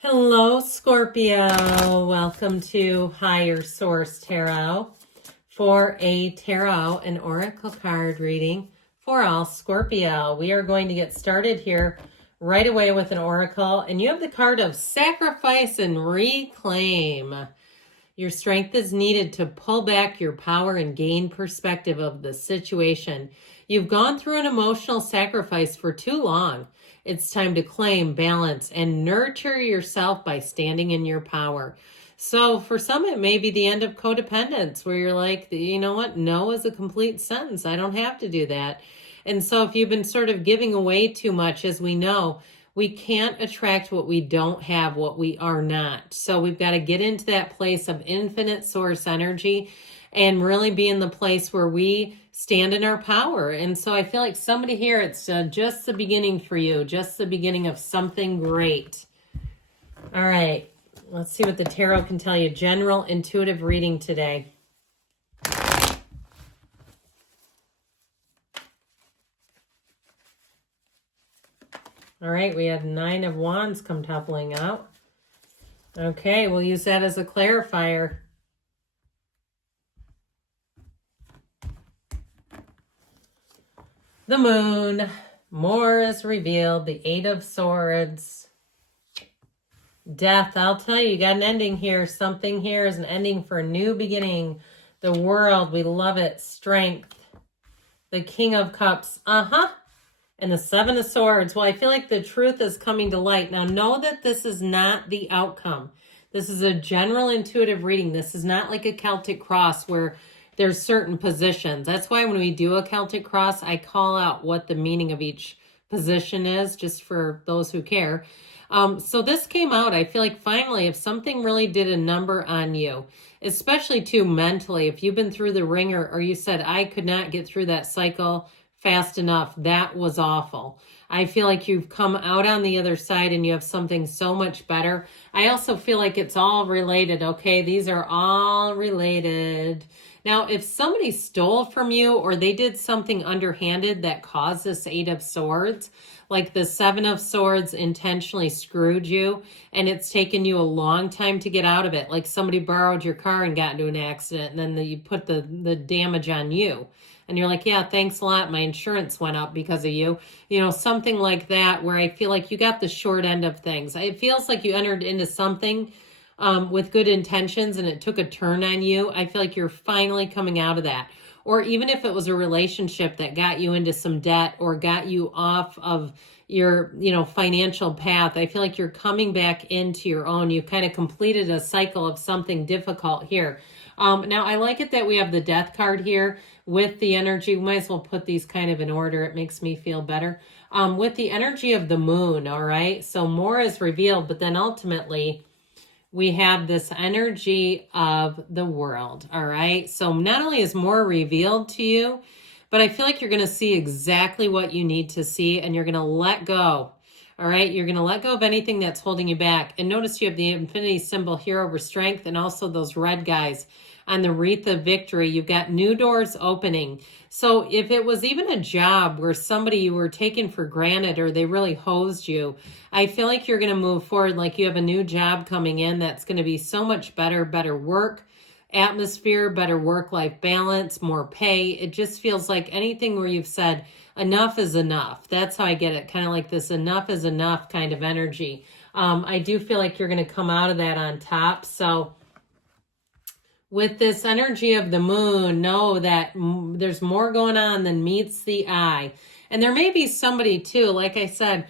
Hello, Scorpio. Welcome to Higher Source Tarot for a tarot and oracle card reading for all Scorpio. We are going to get started here right away with an oracle, and you have the card of sacrifice and reclaim. Your strength is needed to pull back your power and gain perspective of the situation. You've gone through an emotional sacrifice for too long. It's time to claim, balance, and nurture yourself by standing in your power. So for some, it may be the end of codependence where you're like, you know what? No is a complete sentence. I don't have to do that. And so if you've been sort of giving away too much, as we know, we can't attract what we don't have, what we are not. So we've got to get into that place of infinite source energy and really be in the place where we stand in our power. And so I feel like somebody here, it's just the beginning for you, just the beginning of something great. All right, let's see what the tarot can tell you. General intuitive reading today. All right, we had 9 of Wands come toppling out. Okay, we'll use that as a clarifier. The Moon. More is revealed. The 8 of Swords. Death. I'll tell you, you got an ending here. Something here is an ending for a new beginning. The World. We love it. Strength. The King of Cups. And the 7 of Swords. Well, I feel like the truth is coming to light. Now, know that this is not the outcome. This is a general intuitive reading. This is not like a Celtic cross where there's certain positions. That's why when we do a Celtic cross, I call out what the meaning of each position is, just for those who care. So this came out, I feel like finally, if something really did a number on you, especially too mentally, if you've been through the ringer or you said, I could not get through that cycle fast enough, that was awful. I feel like you've come out on the other side and you have something so much better. I also feel like it's all related, okay? These are all related. Now, if somebody stole from you or they did something underhanded that caused this 8 of Swords, like the 7 of Swords intentionally screwed you and it's taken you a long time to get out of it, like somebody borrowed your car and got into an accident and then you put the damage on you. And you're like, yeah, thanks a lot. My insurance went up because of you. You know, something like that where I feel like you got the short end of things. It feels like you entered into something with good intentions and it took a turn on you. I feel like you're finally coming out of that. Or even if it was a relationship that got you into some debt or got you off of your, financial path, I feel like you're coming back into your own. You kind of completed a cycle of something difficult here. Now, I like it that we have the Death card here with the energy. We might as well put these kind of in order. It makes me feel better. With the energy of the Moon, all right? So more is revealed, but then ultimately we have this energy of the World, all right? So not only is more revealed to you, but I feel like you're going to see exactly what you need to see and you're going to let go. All right, you're going to let go of anything that's holding you back. And notice you have the infinity symbol here over strength and also those red guys on the wreath of victory. You've got new doors opening. So if it was even a job where somebody you were taken for granted or they really hosed you, I feel like you're going to move forward like you have a new job coming in that's going to be so much better work atmosphere, better work-life balance, more pay. It just feels like anything where you've said, enough is enough. That's how I get it. Kind of like this enough is enough kind of energy. I do feel like you're going to come out of that on top. So with this energy of the Moon, know that there's more going on than meets the eye. And there may be somebody too, like I said,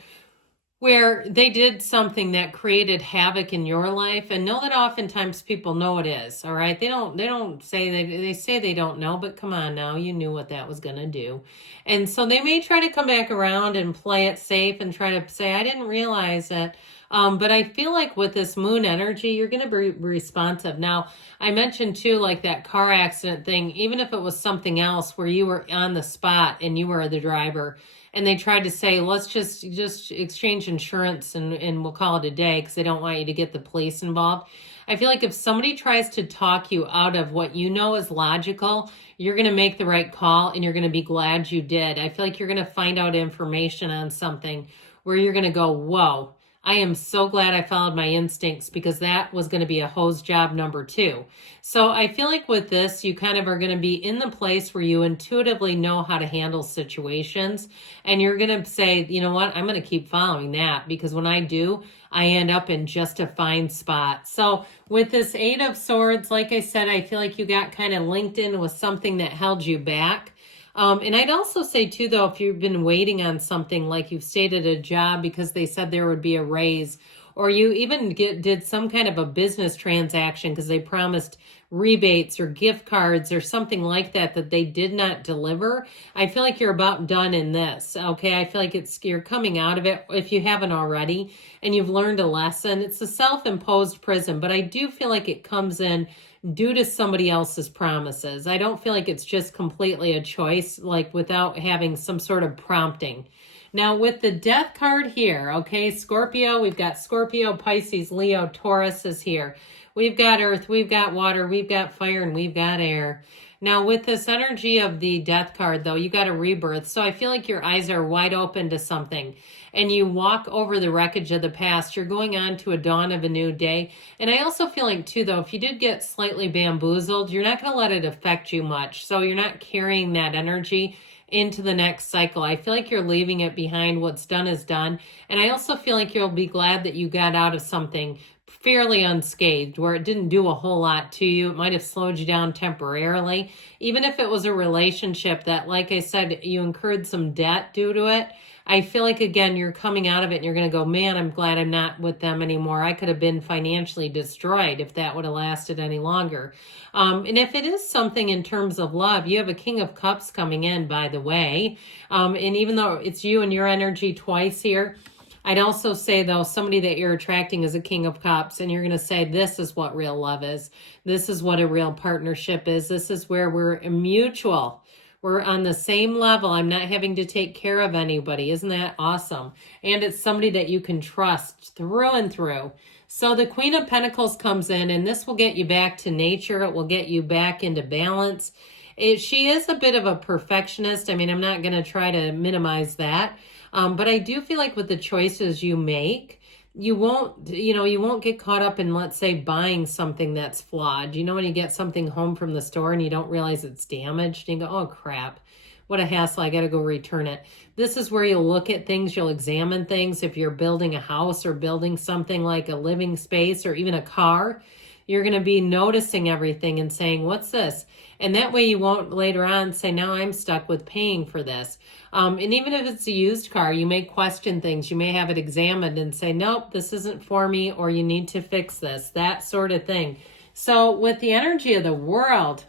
where they did something that created havoc in your life, and know that oftentimes people know it is, all right? They don't say, they say they don't know, but come on now, you knew what that was going to do. And so they may try to come back around and play it safe and try to say, I didn't realize it. But I feel like with this Moon energy, you're going to be responsive. Now, I mentioned too, like that car accident thing, even if it was something else where you were on the spot and you were the driver, and they tried to say, let's just exchange insurance and we'll call it a day because they don't want you to get the police involved. I feel like if somebody tries to talk you out of what you know is logical, you're going to make the right call and you're going to be glad you did. I feel like you're going to find out information on something where you're going to go, whoa, I am so glad I followed my instincts because that was going to be a hose job number 2. So I feel like with this, you kind of are going to be in the place where you intuitively know how to handle situations. And you're going to say, you know what, I'm going to keep following that because when I do, I end up in just a fine spot. So with this 8 of Swords, like I said, I feel like you got kind of linked in with something that held you back. And I'd also say too, though, if you've been waiting on something like you've stayed at a job because they said there would be a raise, or you even did some kind of a business transaction because they promised rebates or gift cards or something like that that they did not deliver, I feel like you're about done in this. Okay, I feel like you're coming out of it if you haven't already, and you've learned a lesson. It's a self-imposed prison, but I do feel like it comes in due to somebody else's promises. I don't feel like it's just completely a choice, like without having some sort of prompting. Now with the Death card here, okay, Scorpio, we've got Scorpio, Pisces, Leo, Taurus is here. We've got earth, we've got water, we've got fire, and we've got air. Now with this energy of the Death card, though, you got a rebirth. So I feel like your eyes are wide open to something and you walk over the wreckage of the past. You're going on to a dawn of a new day. And I also feel like, too, though, if you did get slightly bamboozled, you're not going to let it affect you much. So you're not carrying that energy into the next cycle. I feel like you're leaving it behind. What's done is done. And I also feel like you'll be glad that you got out of something fairly unscathed, where it didn't do a whole lot to you. It might have slowed you down temporarily. Even if it was a relationship that, like I said, you incurred some debt due to it, I feel like, again, you're coming out of it and you're going to go, man, I'm glad I'm not with them anymore. I could have been financially destroyed if that would have lasted any longer. And if it is something in terms of love, you have a King of Cups coming in, by the way. And even though it's you and your energy twice here, I'd also say, though, somebody that you're attracting is a King of Cups, and you're going to say, this is what real love is. This is what a real partnership is. This is where we're mutual. We're on the same level. I'm not having to take care of anybody. Isn't that awesome? And it's somebody that you can trust through and through. So the Queen of Pentacles comes in, and this will get you back to nature. It will get you back into balance. She is a bit of a perfectionist. I mean, I'm not going to try to minimize that. But I do feel like with the choices you make, you won't get caught up in, let's say, buying something that's flawed. You know, when you get something home from the store and you don't realize it's damaged, and you go, oh crap, what a hassle, I got to go return it. This is where you'll look at things, you'll examine things. If you're building a house or building something like a living space or even a car, you're going to be noticing everything and saying, what's this? And that way you won't later on say, now I'm stuck with paying for this. And even if it's a used car, you may question things. You may have it examined and say, nope, this isn't for me, or you need to fix this, that sort of thing. So with the energy of the world,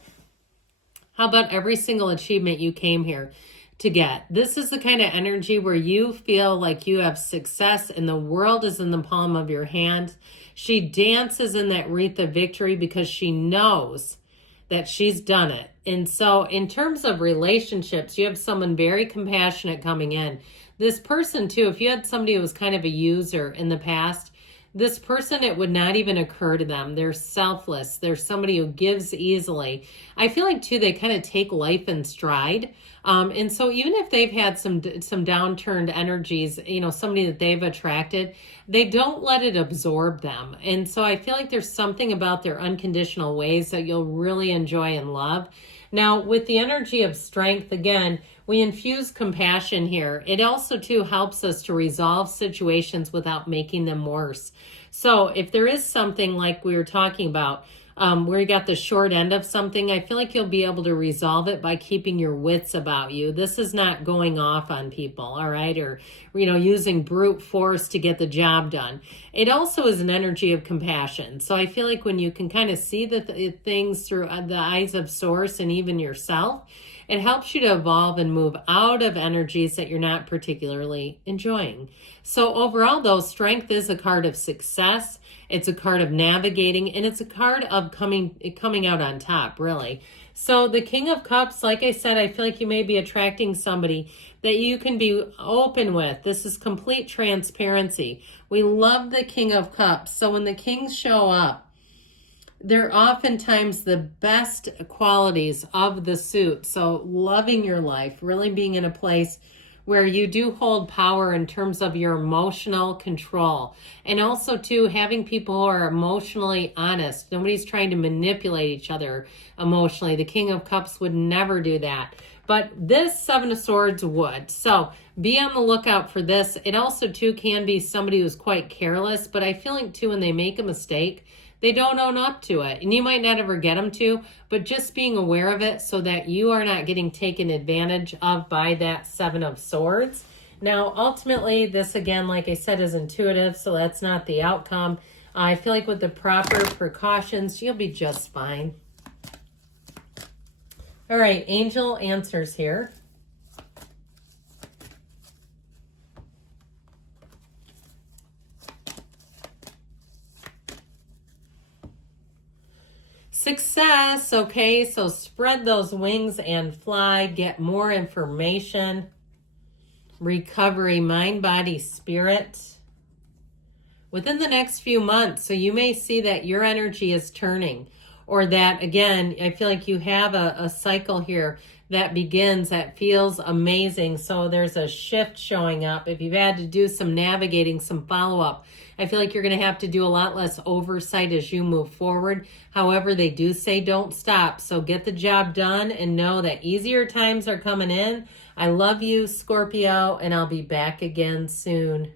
how about every single achievement you came here to get? This is the kind of energy where you feel like you have success and the world is in the palm of your hand. She dances in that wreath of victory because she knows that she's done it. And so in terms of relationships, you have someone very compassionate coming in. This person too, if you had somebody who was kind of a user in the past, this person, it would not even occur to them. They're selfless. They're somebody who gives easily. I feel like too, they kind of take life in stride. And so even if they've had some downturned energies, you know, somebody that they've attracted, they don't let it absorb them. And so I feel like there's something about their unconditional ways that you'll really enjoy and love. Now, with the energy of strength, again, we infuse compassion here. It also, too, helps us to resolve situations without making them worse. So if there is something like we were talking about, where you got the short end of something, I feel like you'll be able to resolve it by keeping your wits about you. This is not going off on people, all right? Or, you know, using brute force to get the job done. It also is an energy of compassion. So I feel like when you can kind of see the things through the eyes of source and even yourself, it helps you to evolve and move out of energies that you're not particularly enjoying. So overall, though, strength is a card of success. It's a card of navigating, and it's a card of coming out on top, really. So the King of Cups, like I said, I feel like you may be attracting somebody that you can be open with. This is complete transparency. We love the King of Cups. So when the kings show up, they're oftentimes the best qualities of the suit. So loving your life, really being in a place where you do hold power in terms of your emotional control. And also, too, having people who are emotionally honest. Nobody's trying to manipulate each other emotionally. The King of Cups would never do that. But this Seven of Swords would. So be on the lookout for this. It also, too, can be somebody who's quite careless. But I feel like, too, when they make a mistake, they don't own up to it. And you might not ever get them to, but just being aware of it so that you are not getting taken advantage of by that Seven of Swords. Now, ultimately, this, again, like I said, is intuitive, so that's not the outcome. I feel like with the proper precautions, you'll be just fine. All right, angel answers here. Success, okay, so spread those wings and fly, get more information. Recovery, mind, body, spirit. Within the next few months, so you may see that your energy is turning. Or that, again, I feel like you have a cycle here that begins, that feels amazing. So there's a shift showing up. If you've had to do some navigating, some follow-up, I feel like you're going to have to do a lot less oversight as you move forward. However, they do say don't stop. So get the job done and know that easier times are coming in. I love you, Scorpio, and I'll be back again soon.